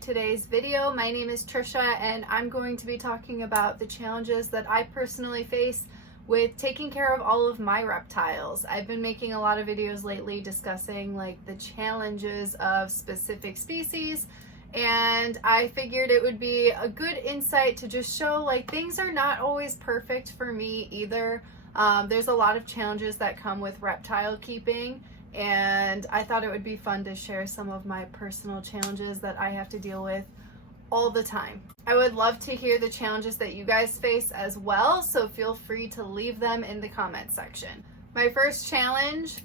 today's video. My name is Trisha and I'm going to be talking about the challenges that I personally face with taking care of all of my reptiles. I've been making a lot of videos lately discussing like the challenges of specific species, and I figured it would be a good insight to just show like things are not always perfect for me either. There's a lot of challenges that come with reptile keeping, and I thought it would be fun to share some of my personal challenges that I have to deal with all the time. I would love to hear the challenges that you guys face as well, so feel free to leave them in the comment section. My first challenge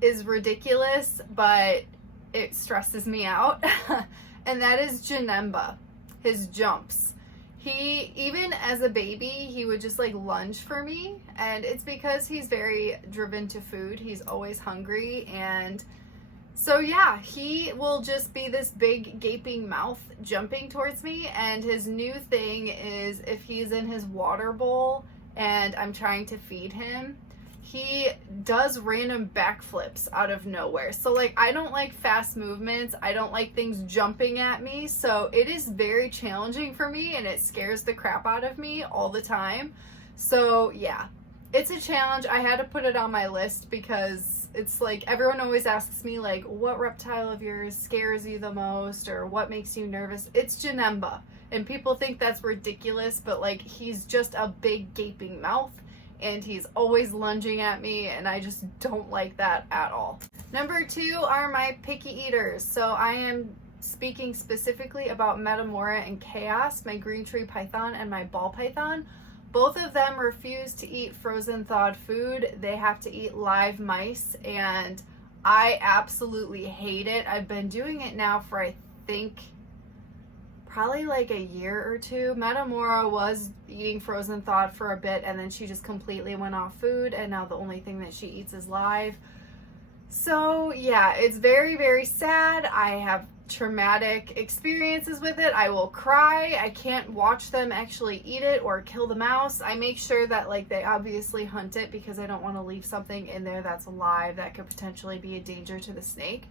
is ridiculous, but it stresses me out, and that is Genemba, his jumps. Even as a baby, he would just like lunge for me, and it's because he's very driven to food. He's always hungry, and so yeah, he will just be this big gaping mouth jumping towards me. And his new thing is if he's in his water bowl and I'm trying to feed him, he does random backflips out of nowhere. So like, I don't like fast movements. I don't like things jumping at me. So it is very challenging for me, and it scares the crap out of me all the time. So yeah, it's a challenge. I had to put it on my list because it's like everyone always asks me like, what reptile of yours scares you the most or what makes you nervous? It's Genemba. And people think that's ridiculous, but like, he's just a big gaping mouth and he's always lunging at me, and I just don't like that at all. Number 2 are my picky eaters. So I am speaking specifically about Meetamora and Chaos, my green tree python and my ball python. Both of them refuse to eat frozen thawed food. They have to eat live mice, and I absolutely hate it. I've been doing it now for I think probably like a year or two. Meetamora was eating frozen thawed for a bit, and then she just completely went off food, and now the only thing that she eats is live. So yeah, it's very, very sad. I have traumatic experiences with it. I will cry. I can't watch them actually eat it or kill the mouse. I make sure that like they obviously hunt it because I don't want to leave something in there that's alive that could potentially be a danger to the snake.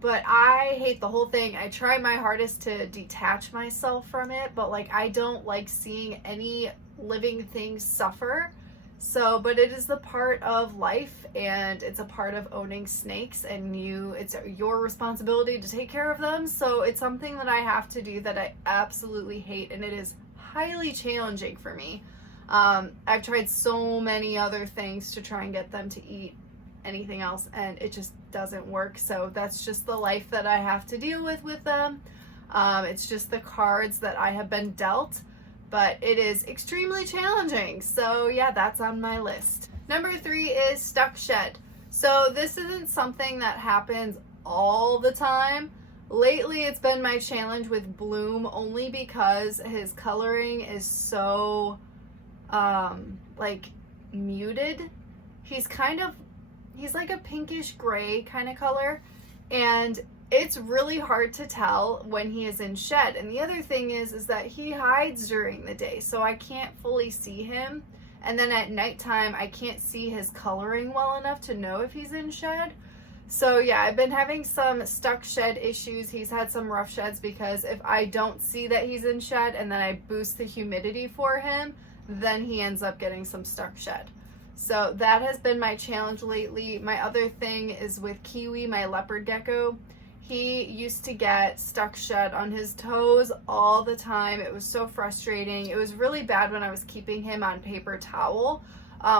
But I hate the whole thing. I try my hardest to detach myself from it, but like I don't like seeing any living things suffer. So, but it is the part of life, and it's a part of owning snakes, and it's your responsibility to take care of them. So it's something that I have to do that I absolutely hate, and it is highly challenging for me. I've tried so many other things to try and get them to eat anything else, and it just doesn't work. So that's just the life that I have to deal with them. It's just the cards that I have been dealt, but it is extremely challenging. So yeah, that's on my list. Number 3 is stuck shed. So this isn't something that happens all the time. Lately, it's been my challenge with Bloom, only because his coloring is so like muted. He's like a pinkish gray kind of color, and it's really hard to tell when he is in shed. And the other thing is that he hides during the day, so I can't fully see him. And then at nighttime, I can't see his coloring well enough to know if he's in shed. So yeah, I've been having some stuck shed issues. He's had some rough sheds because if I don't see that he's in shed and then I boost the humidity for him, then he ends up getting some stuck shed. So that has been my challenge lately. My other thing is with Kiwi, my leopard gecko. He used to get stuck shed on his toes all the time. It was so frustrating. It was really bad when I was keeping him on paper towel.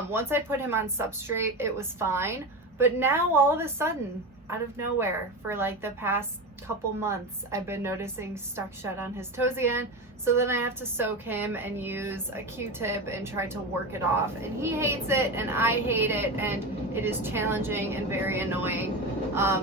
Once I put him on substrate, it was fine. But now all of a sudden, out of nowhere, for like the past couple months, I've been noticing stuck shed on his toes again. So then I have to soak him and use a Q-tip and try to work it off. And he hates it, and I hate it, and it is challenging and very annoying.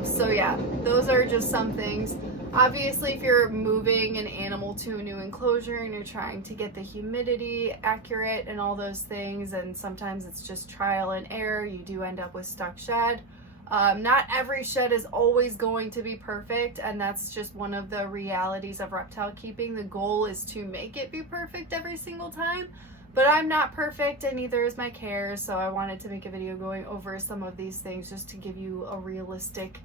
So yeah, those are just some things. Obviously, if you're moving an animal to a new enclosure and you're trying to get the humidity accurate and all those things, and sometimes it's just trial and error, you do end up with stuck shed. Not every shed is always going to be perfect, and that's just one of the realities of reptile keeping. The goal is to make it be perfect every single time, but I'm not perfect, and neither is my care, so I wanted to make a video going over some of these things just to give you a realistic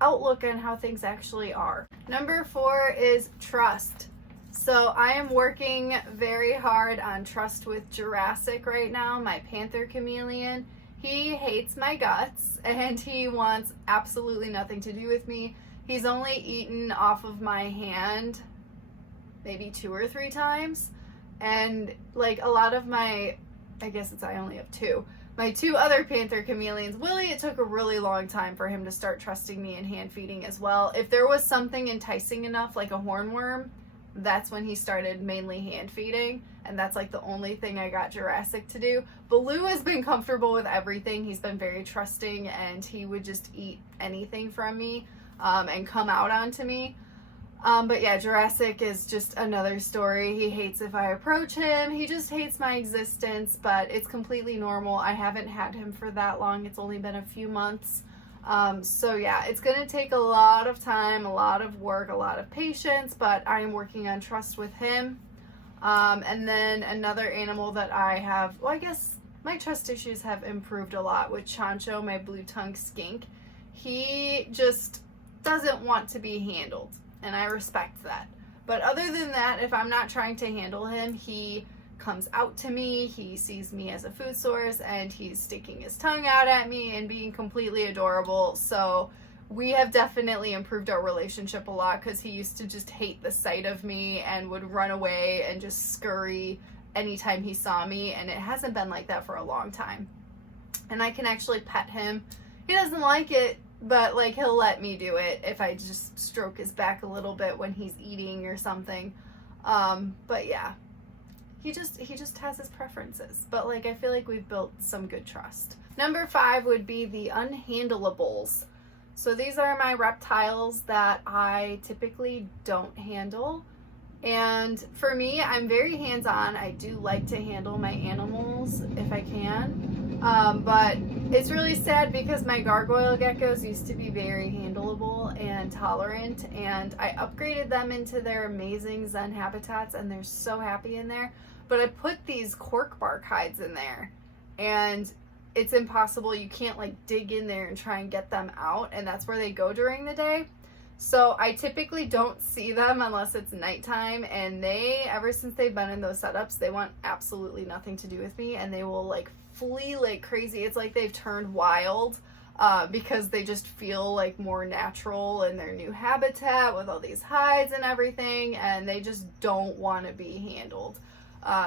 outlook on how things actually are. Number 4 is trust. So I am working very hard on trust with Jurassic right now, my panther chameleon. He hates my guts and he wants absolutely nothing to do with me. He's only eaten off of my hand maybe 2 or 3 times. And like a lot of I only have 2. My 2 other panther chameleons, Willie, it took a really long time for him to start trusting me and hand feeding as well. If there was something enticing enough, like a hornworm, that's when he started mainly hand feeding, and that's like the only thing I got Jurassic to do. Baloo has been comfortable with everything. He's been very trusting, and he would just eat anything from me and come out onto me. But yeah, Jurassic is just another story. He hates if I approach him. He just hates my existence, but it's completely normal. I haven't had him for that long. It's only been a few months. So yeah, it's going to take a lot of time, a lot of work, a lot of patience, but I am working on trust with him. And then another animal that I have, well, I guess my trust issues have improved a lot with Chancho, my blue-tongued skink. He just doesn't want to be handled, and I respect that. But other than that, if I'm not trying to handle him, he comes out to me, he sees me as a food source, and he's sticking his tongue out at me and being completely adorable. So we have definitely improved our relationship a lot, because he used to just hate the sight of me and would run away and just scurry anytime he saw me, and it hasn't been like that for a long time. And I can actually pet him. He doesn't like it, but like he'll let me do it if I just stroke his back a little bit when he's eating or something. But yeah, he just has his preferences, but like I feel like we've built some good trust. Number 5 would be the Unhandleables. So these are my reptiles that I typically don't handle, and for me, I'm very hands-on. I do like to handle my animals if I can, but it's really sad because my gargoyle geckos used to be very handleable and tolerant, and I upgraded them into their amazing Zen habitats, and they're so happy in there. But I put these cork bark hides in there, and it's impossible. You can't like dig in there and try and get them out, and that's where they go during the day. So I typically don't see them unless it's nighttime, and they, ever since they've been in those setups, they want absolutely nothing to do with me, and they will like flee like crazy. It's like they've turned wild because they just feel like more natural in their new habitat with all these hides and everything, and they just don't want to be handled.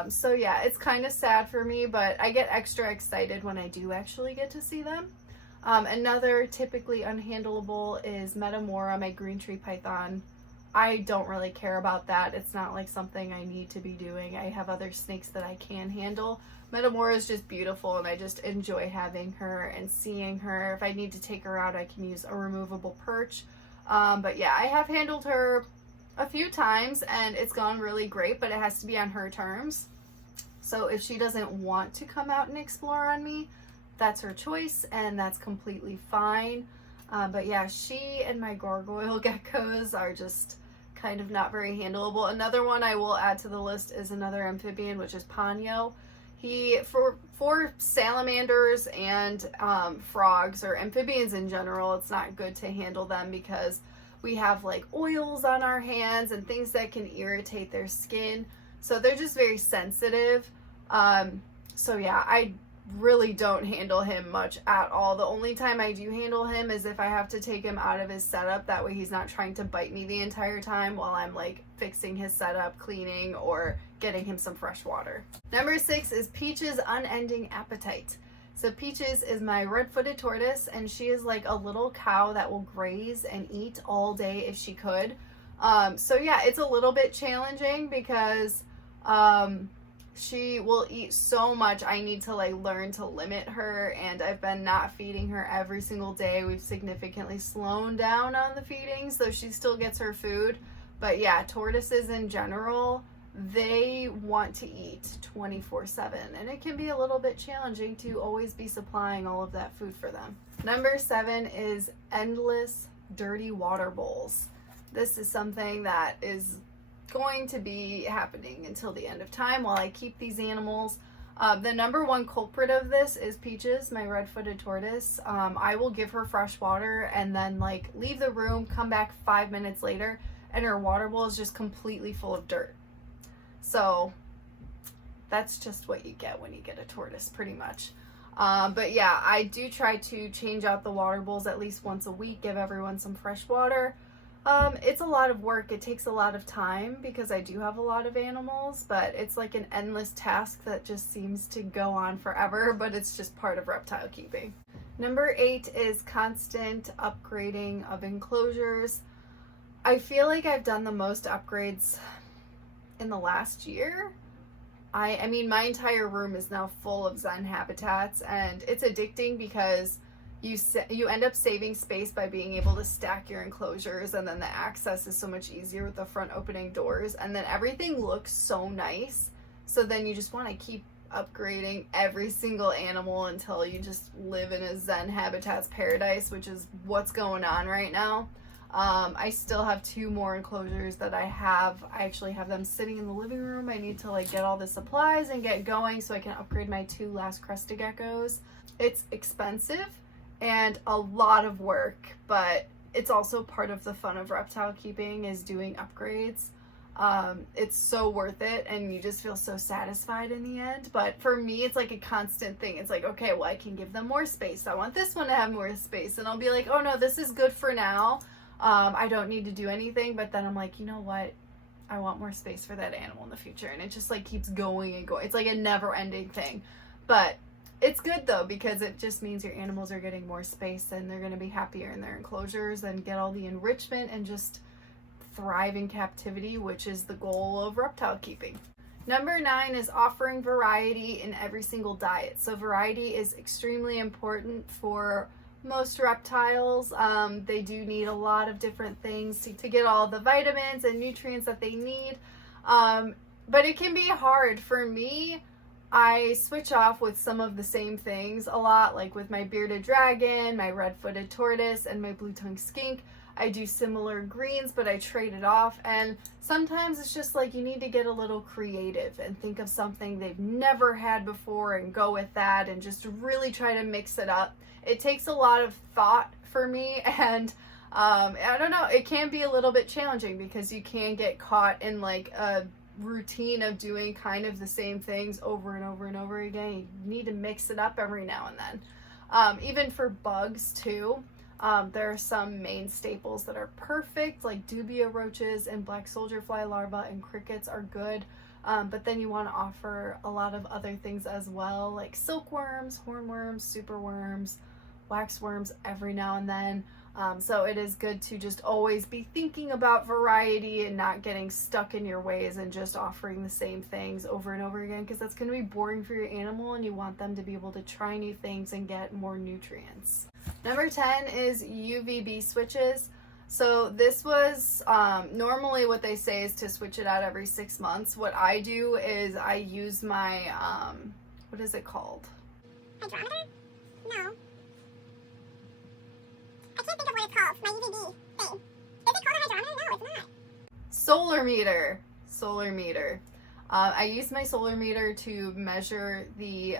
So yeah, it's kind of sad for me, but I get extra excited when I do actually get to see them. Another typically unhandleable is Meetamora, my green tree python. I don't really care about that. It's not like something I need to be doing. I have other snakes that I can handle. Meetamora is just beautiful, and I just enjoy having her and seeing her. If I need to take her out, I can use a removable perch. But yeah, I have handled her a few times, and it's gone really great, but it has to be on her terms. So if she doesn't want to come out and explore on me, that's her choice, and that's completely fine. But yeah, she and my gargoyle geckos are just kind of not very handleable. Another one I will add to the list is another amphibian, which is Ponyo. He, for salamanders and frogs, or amphibians in general, it's not good to handle them because we have like oils on our hands and things that can irritate their skin. So they're just very sensitive. So yeah, I really don't handle him much at all. The only time I do handle him is if I have to take him out of his setup. That way he's not trying to bite me the entire time while I'm like fixing his setup, cleaning, or getting him some fresh water. Number 6 is Peach's Unending Appetite. So Peaches is my red-footed tortoise, and she is like a little cow that will graze and eat all day if she could. So yeah, it's a little bit challenging because she will eat so much. I need to like learn to limit her, and I've been not feeding her every single day. We've significantly slowed down on the feeding, so she still gets her food. But yeah, tortoises in general, they want to eat 24/7, and it can be a little bit challenging to always be supplying all of that food for them. Number 7 is endless dirty water bowls. This is something that is going to be happening until the end of time while I keep these animals. The number one culprit of this is Peaches, my red-footed tortoise. I will give her fresh water and then like leave the room, come back 5 minutes later, and her water bowl is just completely full of dirt. So that's just what you get when you get a tortoise, pretty much. But yeah, I do try to change out the water bowls at least once a week, give everyone some fresh water. It's a lot of work. It takes a lot of time because I do have a lot of animals, but it's like an endless task that just seems to go on forever, but it's just part of reptile keeping. Number 8 is constant upgrading of enclosures. I feel like I've done the most upgrades in the last year. I mean, my entire room is now full of Zen habitats, and it's addicting because you end up saving space by being able to stack your enclosures, and then the access is so much easier with the front opening doors, and then everything looks so nice. So then you just want to keep upgrading every single animal until you just live in a Zen habitats paradise, which is what's going on right now. I still have 2 more enclosures that I actually have them sitting in the living room. I need to like get all the supplies and get going so I can upgrade my 2 last crested geckos. It's expensive and a lot of work, but it's also part of the fun of reptile keeping is doing upgrades. It's so worth it, and you just feel so satisfied in the end. But for me, it's like a constant thing. It's like, okay, well, I can give them more space. I want this one to have more space, and I'll be like, oh no, this is good for now. I don't need to do anything, but then I'm like, you know what? I want more space for that animal in the future. And it just like keeps going and going. It's like a never ending thing, but it's good though, because it just means your animals are getting more space and they're going to be happier in their enclosures and get all the enrichment and just thrive in captivity, which is the goal of reptile keeping. Number 9 is offering variety in every single diet. So variety is extremely important for most reptiles. They do need a lot of different things to get all the vitamins and nutrients that they need. But it can be hard. For me, I switch off with some of the same things a lot, like with my bearded dragon, my red-footed tortoise, and my blue-tongued skink. I do similar greens, but I trade it off, and sometimes it's just like you need to get a little creative and think of something they've never had before and go with that and just really try to mix it up. It takes a lot of thought for me, and I don't know, it can be a little bit challenging because you can get caught in like a routine of doing kind of the same things over and over and over again. You need to mix it up every now and then. Even for bugs too. There are some main staples that are perfect, like dubia roaches and black soldier fly larvae and crickets are good. But then you want to offer a lot of other things as well, like silkworms, hornworms, superworms, waxworms every now and then. So it is good to just always be thinking about variety and not getting stuck in your ways and just offering the same things over and over again, because that's going to be boring for your animal and you want them to be able to try new things and get more nutrients. Number 10 is UVB switches. So this was normally what they say is to switch it out every 6 months. What I do is I use my, what is it called? Hydrometer? No. I can't think of what it's called. My UVB thing. Is it called a hydrometer? No, it's not. Solar meter. Solar meter. I use my solar meter to measure the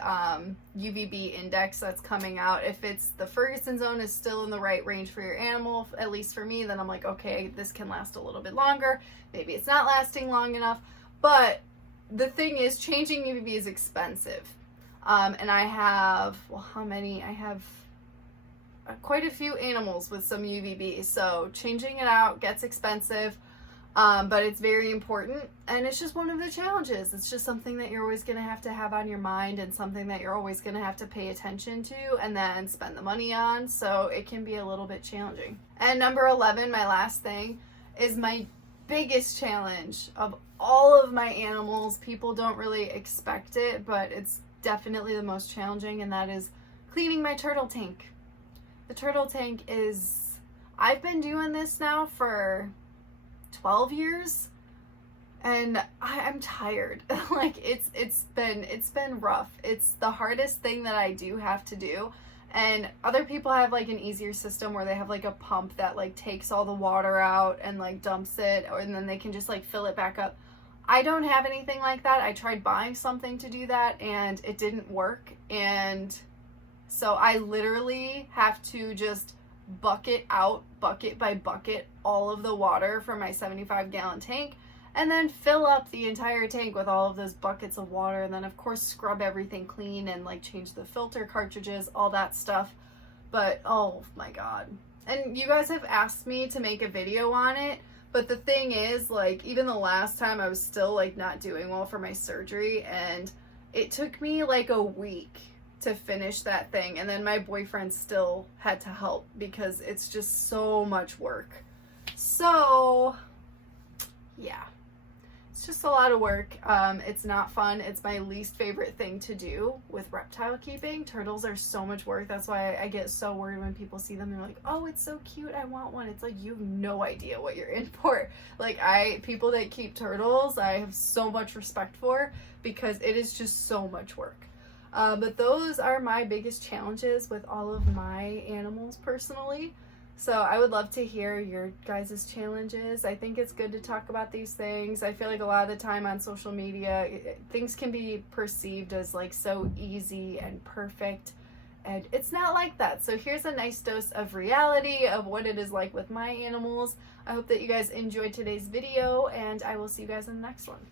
UVB index that's coming out. If it's the Ferguson zone is still in the right range for your animal, at least for me, then I'm like, okay, this can last a little bit longer. Maybe it's not lasting long enough. But the thing is, changing UVB is expensive. And I have, well, how many? I have quite a few animals with some UVB. So changing it out gets expensive. But it's very important, and it's just one of the challenges. It's just something that you're always going to have on your mind, and something that you're always going to have to pay attention to and then spend the money on, so it can be a little bit challenging. And number 11, my last thing, is my biggest challenge of all of my animals. People don't really expect it, but it's definitely the most challenging, and that is cleaning my turtle tank. The turtle tank is, I've been doing this now for 12 years and I'm tired. Like it's been rough. It's the hardest thing that I do have to do, and other people have like an easier system where they have like a pump that like takes all the water out and like dumps it, and then they can just like fill it back up. I don't have anything like that. I tried buying something to do that and it didn't work. And so I literally have to just bucket out, bucket by bucket, all of the water from my 75-gallon tank and then fill up the entire tank with all of those buckets of water. And then of course scrub everything clean and like change the filter cartridges, all that stuff. But oh my God. And you guys have asked me to make a video on it. But the thing is, like, even the last time I was still like not doing well for my surgery, and it took me like a week to finish that thing. And then my boyfriend still had to help because it's just so much work. So yeah, it's just a lot of work. It's not fun. It's my least favorite thing to do with reptile keeping. Turtles are so much work. That's why I get so worried when people see them. They're like, oh, it's so cute, I want one. It's like, you have no idea what you're in for. Like, people that keep turtles, I have so much respect for because it is just so much work. But those are my biggest challenges with all of my animals personally. So I would love to hear your guys' challenges. I think it's good to talk about these things. I feel like a lot of the time on social media, things can be perceived as like so easy and perfect. And it's not like that. So here's a nice dose of reality of what it is like with my animals. I hope that you guys enjoyed today's video, and I will see you guys in the next one.